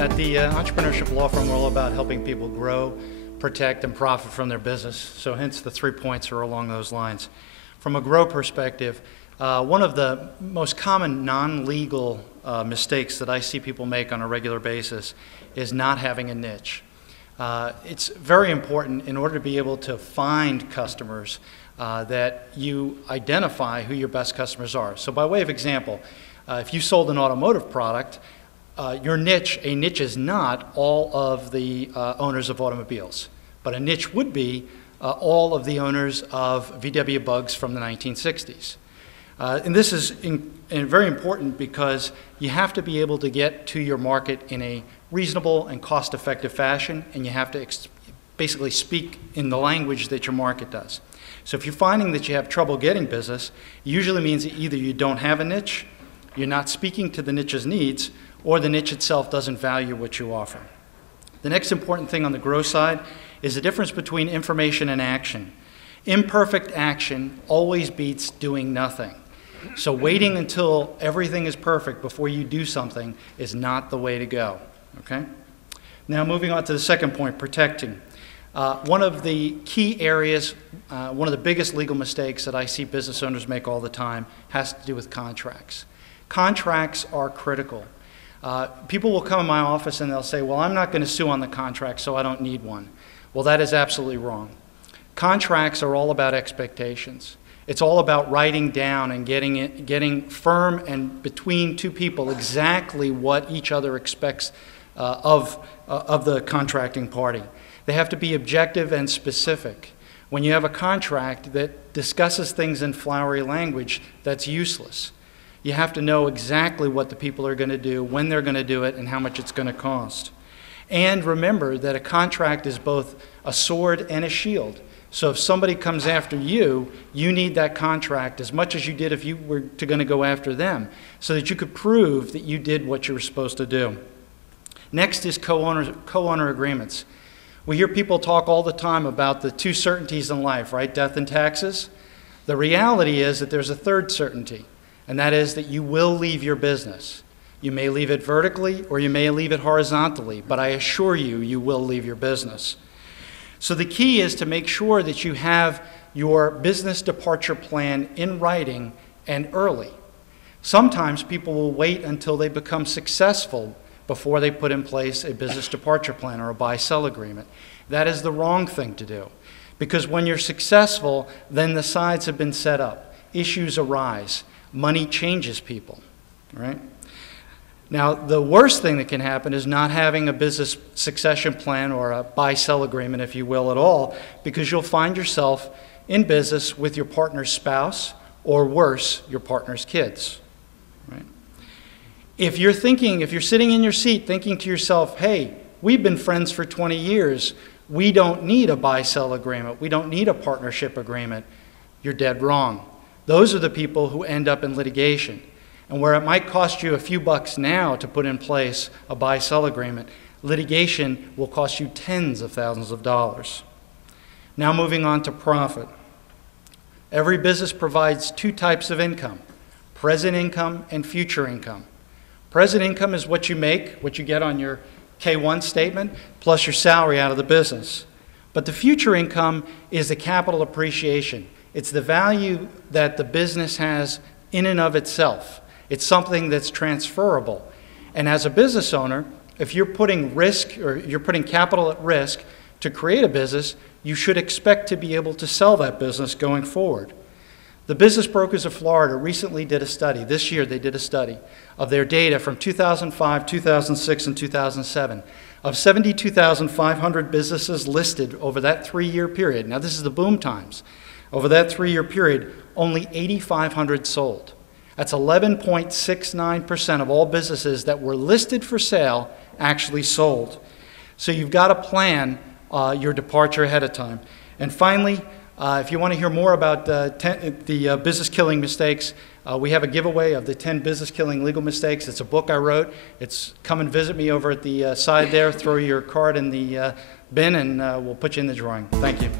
At the Entrepreneurship Law Firm, we're all about helping people grow, protect, and profit from their business. So hence the 3 points are along those lines. From a grow perspective, one of the most common non-legal mistakes that I see people make on a regular basis is not having a niche. It's very important in order to be able to find customers that you identify who your best customers are. So by way of example, if you sold an automotive product, a niche is not all of the owners of automobiles, but a niche would be all of the owners of VW Bugs from the 1960s. And this is very important because you have to be able to get to your market in a reasonable and cost-effective fashion, and you have to basically speak in the language that your market does. So if you're finding that you have trouble getting business, it usually means that either you don't have a niche, you're not speaking to the niche's needs, or the niche itself doesn't value what you offer. The next important thing on the growth side is the difference between information and action. Imperfect action always beats doing nothing. So waiting until everything is perfect before you do something is not the way to go. Okay? Now moving on to the second point, protecting. One of the key areas, one of the biggest legal mistakes that I see business owners make all the time has to do with contracts. Contracts are critical. People will come in my office and they'll say, well, I'm not going to sue on the contract, so I don't need one. Well, that is absolutely wrong. Contracts are all about expectations. It's all about writing down and getting firm and between two people exactly what each other expects of the contracting party. They have to be objective and specific. When you have a contract that discusses things in flowery language, that's useless. You have to know exactly what the people are going to do, when they're going to do it, and how much it's going to cost. And remember that a contract is both a sword and a shield. So if somebody comes after you, you need that contract as much as you did if you were going to go after them, so that you could prove that you did what you were supposed to do. Next is co-owner agreements. We hear people talk all the time about the two certainties in life, right? Death and taxes. The reality is that there's a third certainty, and that is that you will leave your business. You may leave it vertically or you may leave it horizontally, but I assure you, you will leave your business. So the key is to make sure that you have your business departure plan in writing and early. Sometimes people will wait until they become successful before they put in place a business departure plan or a buy-sell agreement. That is the wrong thing to do, because when you're successful, then the sides have been set up. Issues arise. Money changes people, right? Now, the worst thing that can happen is not having a business succession plan or a buy-sell agreement, if you will, at all, because you'll find yourself in business with your partner's spouse, or worse, your partner's kids, right? If you're sitting in your seat thinking to yourself, hey, we've been friends for 20 years, we don't need a buy-sell agreement, we don't need a partnership agreement, you're dead wrong. Those are the people who end up in litigation. And where it might cost you a few bucks now to put in place a buy-sell agreement, litigation will cost you tens of thousands of dollars. Now moving on to profit. Every business provides two types of income, present income and future income. Present income is what you make, what you get on your K-1 statement, plus your salary out of the business. But the future income is the capital appreciation. It's the value that the business has in and of itself. It's something that's transferable. And as a business owner, if you're putting risk or you're putting capital at risk to create a business, you should expect to be able to sell that business going forward. The Business Brokers of Florida recently did a study. This year they did a study of their data from 2005, 2006, and 2007. Of 72,500 businesses listed over that 3-year period, now this is the boom times, over that 3-year period, only 8,500 sold. That's 11.69% of all businesses that were listed for sale actually sold. So you've got to plan your departure ahead of time. And finally, if you want to hear more about the business-killing mistakes, we have a giveaway of the 10 business-killing legal mistakes. It's a book I wrote. Come and visit me over at the side there. Throw your card in the bin, and we'll put you in the drawing. Thank you.